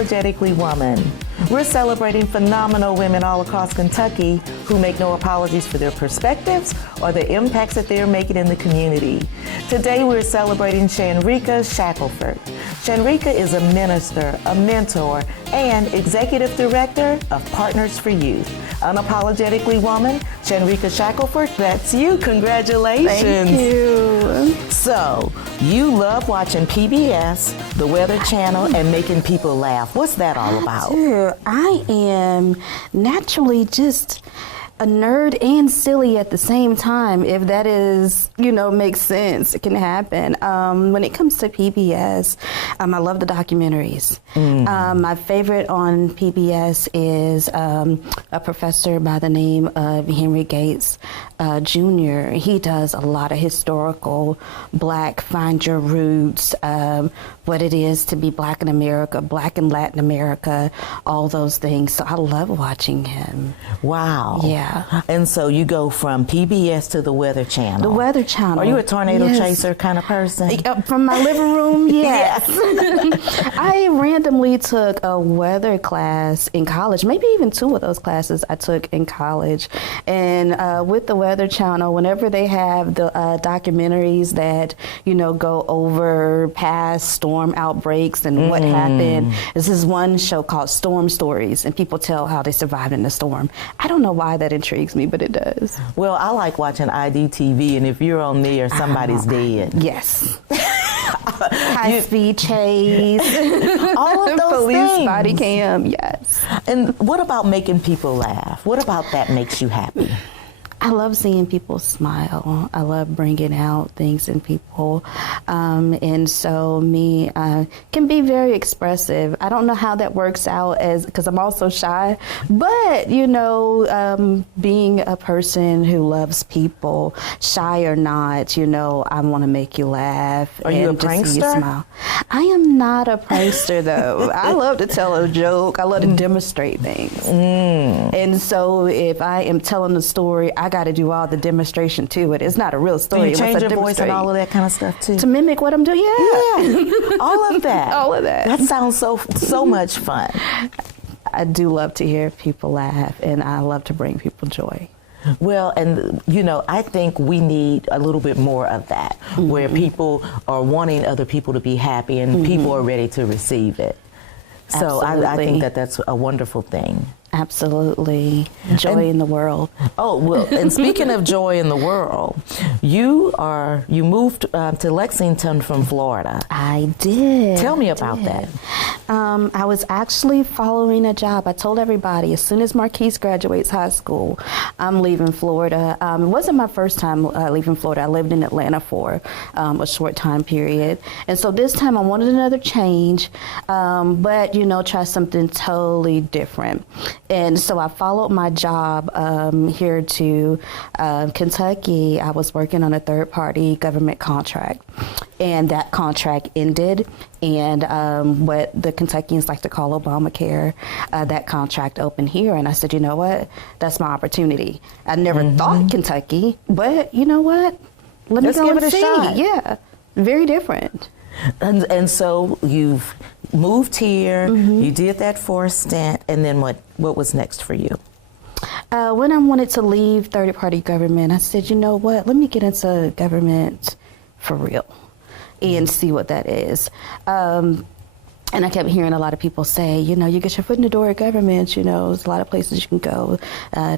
Unapologetically Woman. We're celebrating phenomenal women all across Kentucky who make no apologies for their perspectives or the impacts that they're making in the community. Today we're celebrating Shanreka Shackelford. Shanreka is a minister, a mentor, and executive director of Partners for Youth. Unapologetically Woman, Shanreka Shackelford, that's you. Congratulations. Thank you. So, you love watching PBS, the Weather Channel, and making people laugh. What's that all about? I am naturally just a nerd and silly at the same time, if that is, makes sense. It can happen. When it comes to PBS, I love the documentaries. My favorite on PBS is a professor by the name of Henry Gates Jr. He does a lot of historical Black, find your roots, what it is to be Black in America, Black in Latin America, all those things. So I love watching him. Wow. Yeah. And so you go from PBS to the Weather Channel. The Weather Channel. Are you a tornado Yes. chaser kind of person? From my living room, yes. I randomly took a weather class in college, maybe even two of those classes I took in college. And with the Weather Channel, whenever they have the documentaries that, go over past storm outbreaks and what happened, this is one show called Storm Stories, and people tell how they survived in the storm. I don't know why that intrigues me, but it does. Well, I like watching IDTV, and if you're on there, somebody's dead. Yes. High speed chase. All of those Police things. body cam, yes. And what about making people laugh? What about that makes you happy? I love seeing people smile. I love bringing out things in people. And so me can be very expressive. I don't know how that works out because I'm also shy, but being a person who loves people, shy or not, I want to make you laugh. Are you a and just see you prankster? smile. I am not a prankster though. I love to tell a joke. I love to demonstrate things. And so if I am telling a story, I got to do all the demonstration to it. It's not a real Do story. you change your voice and all of that kind of stuff too? To mimic what I'm doing? Yeah. All of that. All of that. That sounds so much fun. I do love to hear people laugh, and I love to bring people joy. Well, and I think we need a little bit more of that, where people are wanting other people to be happy and people are ready to receive it. So I think that's a wonderful thing. Absolutely. Joy in the world. Oh, well, and speaking of joy in the world, you moved to Lexington from Florida. I did. Tell me about that. I was actually following a job. I told everybody as soon as Marquise graduates high school, I'm leaving Florida. It wasn't my first time leaving Florida. I lived in Atlanta for a short time period. And so this time I wanted another change, but, try something totally different. And so I followed my job here to Kentucky. I was working on a third-party government contract, and that contract ended. And what the Kentuckians like to call Obamacare, that contract opened here. And I said, you know what? That's my opportunity. I never thought Kentucky, but you know what? Let me go give and it a see. shot. Yeah, very different. And so you've moved here, you did that for a stint, and then what was next for you? When I wanted to leave third-party government, I said, you know what, let me get into government for real and see what that is. And I kept hearing a lot of people say, you get your foot in the door at government, there's a lot of places you can go,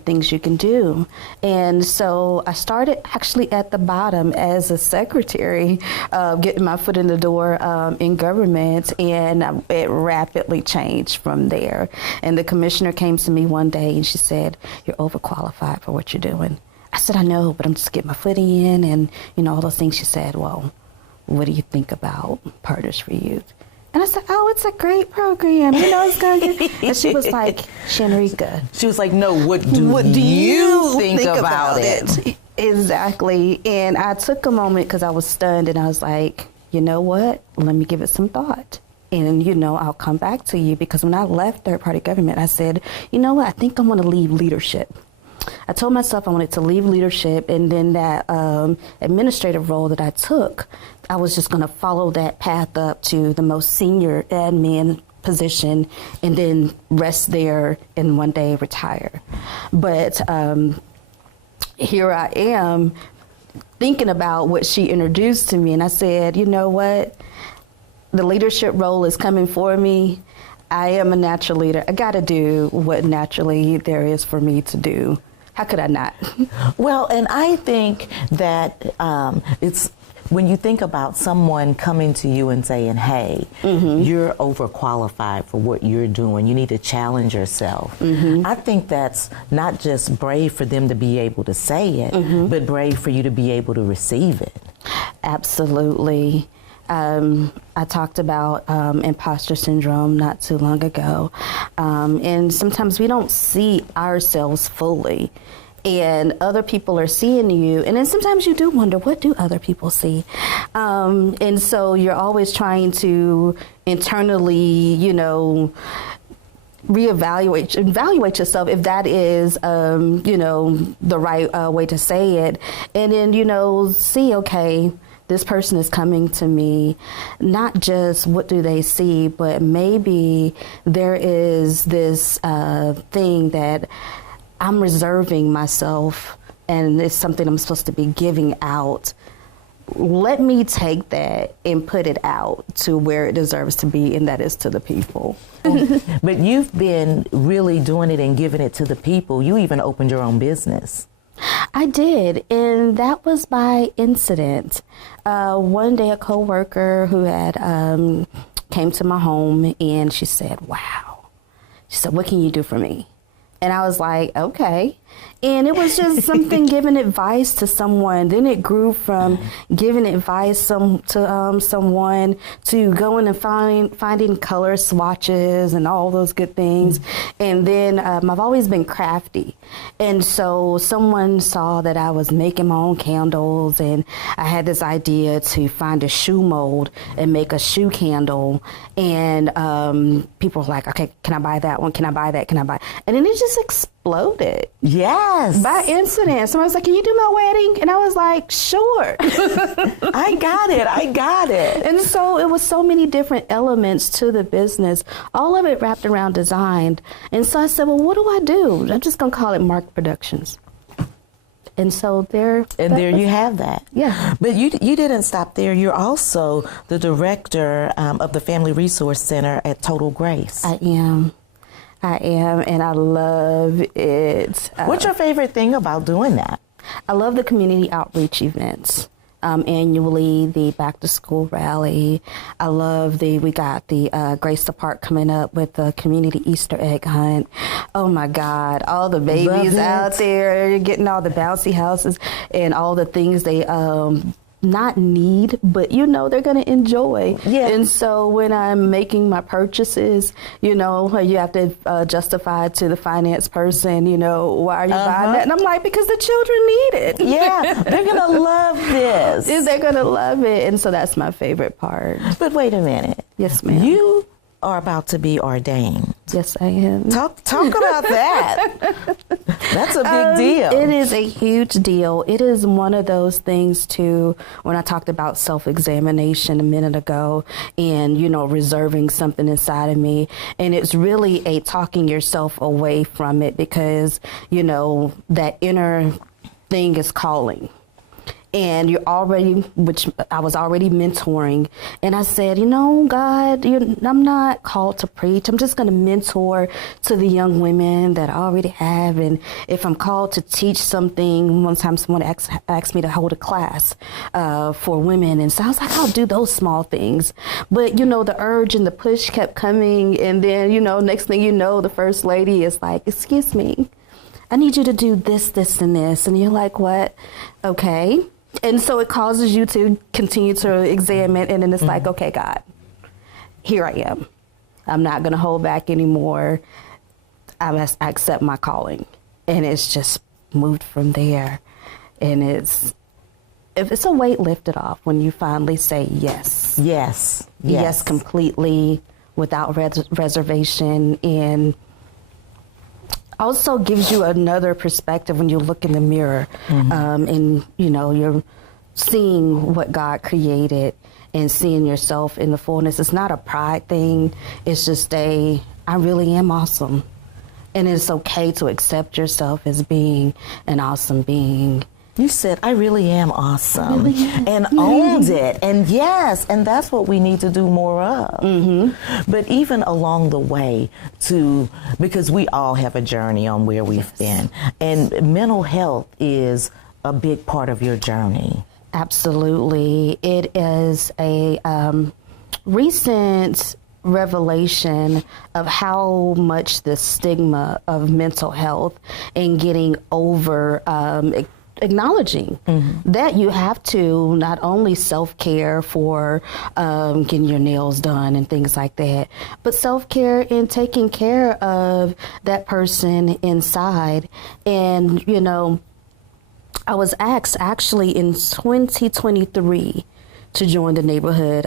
things you can do. And so I started actually at the bottom as a secretary, getting my foot in the door in government, and it rapidly changed from there. And the commissioner came to me one day and she said, you're overqualified for what you're doing. I said, I know, but I'm just getting my foot in and, all those things. She said, well, what do you think about Partners for Youth? And I said, oh, it's a great program. It's going to get... And she was like, Shanreka. She was like, no, what do you think about it? Exactly. And I took a moment because I was stunned and I was like, you know what? Let me give it some thought. And, I'll come back to you, because when I left third-party government, I said, you know what? I think I want to leave leadership. I told myself I wanted to leave leadership, and then that administrative role that I took, I was just going to follow that path up to the most senior admin position and then rest there and one day retire. But here I am thinking about what she introduced to me, and I said, you know what? The leadership role is coming for me. I am a natural leader. I got to do what naturally there is for me to do. How could I not? Well, and I think that it's when you think about someone coming to you and saying, hey, you're overqualified for what you're doing, you need to challenge yourself. I think that's not just brave for them to be able to say it, but brave for you to be able to receive it. Absolutely. I talked about imposter syndrome not too long ago. And sometimes we don't see ourselves fully. And other people are seeing you. And then sometimes you do wonder, what do other people see? And so you're always trying to internally, evaluate yourself if that is, the right way to say it. And then, see, okay, this person is coming to me, not just what do they see, but maybe there is this thing that I'm reserving myself and it's something I'm supposed to be giving out. Let me take that and put it out to where it deserves to be, and that is to the people. But you've been really doing it and giving it to the people. You even opened your own business. I did, and that was by incident. One day a coworker who had came to my home, and she said, wow. She said, what can you do for me? And I was like, okay. And it was just something giving advice to someone. Then it grew from giving advice to someone to going and finding color swatches and all those good things. And then I've always been crafty. And so someone saw that I was making my own candles, and I had this idea to find a shoe mold and make a shoe candle. And people were like, okay, can I buy that one? Can I buy that? Can I buy? And then it just exploded. Yes. By incident. Somebody was like, can you do my wedding? And I was like, sure. I got it. And so it was so many different elements to the business, all of it wrapped around design. And so I said, well, what do I do? I'm just going to call it Mark Productions. And so there you have that. Yeah. But you didn't stop there. You're also the director of the Family Resource Center at Total Grace. I am, and I love it. What's your favorite thing about doing that? I love the community outreach events. Annually, the back to school rally. I love we got the Grace the Park coming up with the community Easter egg hunt. Oh my God, all the babies out there, you're getting all the bouncy houses and all the things they not need, but they're going to enjoy. Yeah. And so when I'm making my purchases, you have to justify to the finance person, why are you buying that? And I'm like, because the children need it. Yeah, they're going to love this. They're going to love it. And so that's my favorite part. But wait a minute. Yes, ma'am. You are about to be ordained. Yes, I am. Talk about that. That's a big deal. It is a huge deal. It is one of those things too, when I talked about self-examination a minute ago and, reserving something inside of me. And it's really a talking yourself away from it because, that inner thing is calling. And which I was already mentoring. And I said, God, I'm not called to preach. I'm just going to mentor to the young women that I already have. And if I'm called to teach something, one time someone asked me to hold a class for women. And so I was like, I'll do those small things. But, the urge and the push kept coming. And then, next thing you know, the first lady is like, excuse me, I need you to do this, this, and this. And you're like, what? Okay. And so it causes you to continue to examine, and then it's like, okay, God, here I am. I'm not going to hold back anymore. I accept my calling. And it's just moved from there. And it's a weight lifted off when you finally say yes. Yes. Yes, completely, without reservation, and also gives you another perspective when you look in the mirror, and you're seeing what God created, and seeing yourself in the fullness. It's not a pride thing. It's just I really am awesome. And it's okay to accept yourself as being an awesome being. You said, I really am awesome, and owned it. And yes, and that's what we need to do more of. But even along the way because we all have a journey on where we've been. And mental health is a big part of your journey. Absolutely. It is a recent revelation of how much the stigma of mental health and getting over acknowledging that you have to not only self-care for getting your nails done and things like that, but self-care in taking care of that person inside. And, you know, I was asked actually in 2023 to join the Neighborhood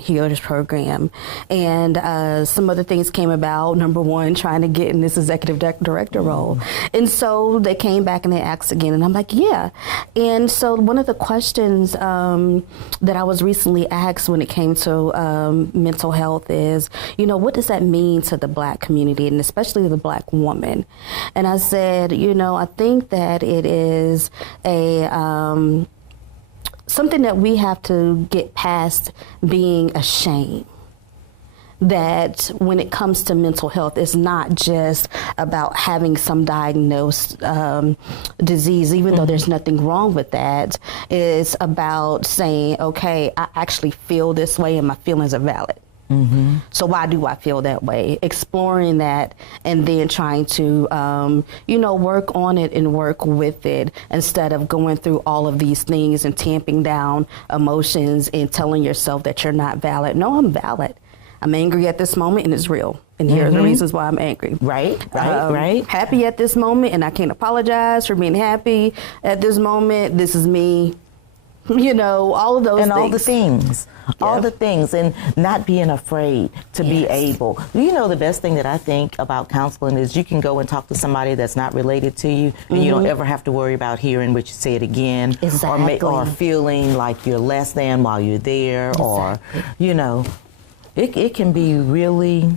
Healers Program. And some other things came about. Number one, trying to get in this executive director role. And so they came back and they asked again, and I'm like, yeah. And so one of the questions that I was recently asked when it came to mental health is, you know, what does that mean to the Black community, and especially the Black woman? And I said, you know, I think that it is something that we have to get past being ashamed. That when it comes to mental health, it's not just about having some diagnosed disease, even though there's nothing wrong with that. It's about saying, okay, I actually feel this way and my feelings are valid. So why do I feel that way? Exploring that and then trying to, you know, work on it and work with it instead of going through all of these things and tamping down emotions and telling yourself that you're not valid. No, I'm valid. I'm angry at this moment and it's real. And here are the reasons why I'm angry. Right. Happy at this moment and I can't apologize for being happy at this moment. This is me. You know, all of those and things. All the things, and not being afraid to be able. You know, the best thing that I think about counseling is you can go and talk to somebody that's not related to you, and you don't ever have to worry about hearing what you say it again, or feeling like you're less than while you're there, or, you know, it can be really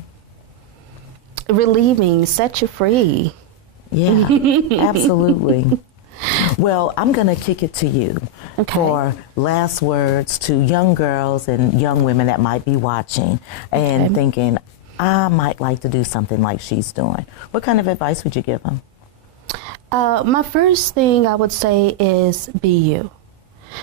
relieving, set you free. Yeah, absolutely. Well, I'm going to kick it to you for last words to young girls and young women that might be watching and thinking, I might like to do something like she's doing. What kind of advice would you give them? My first thing I would say is be you.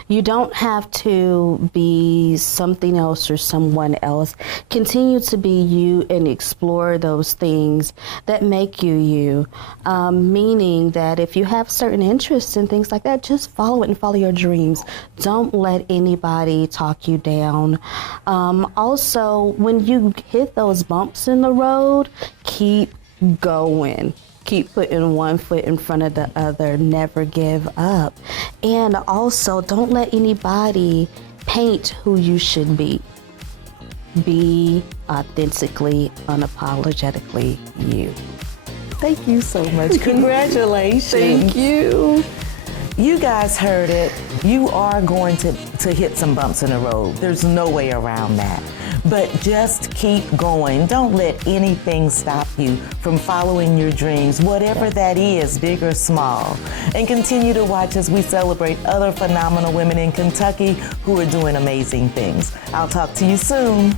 You don't have to be something else or someone else. Continue to be you and explore those things that make you you. Meaning that if you have certain interests and things like that, just follow it and follow your dreams. Don't let anybody talk you down. Also, when you hit those bumps in the road, keep going. Keep putting one foot in front of the other. Never give up. And also, don't let anybody paint who you should be. Be authentically, unapologetically you. Thank you so much. Congratulations. Thank you. You guys heard it. You are going to hit some bumps in the road. There's no way around that. But just keep going. Don't let anything stop you from following your dreams, whatever that is, big or small. And continue to watch as we celebrate other phenomenal women in Kentucky who are doing amazing things. I'll talk to you soon.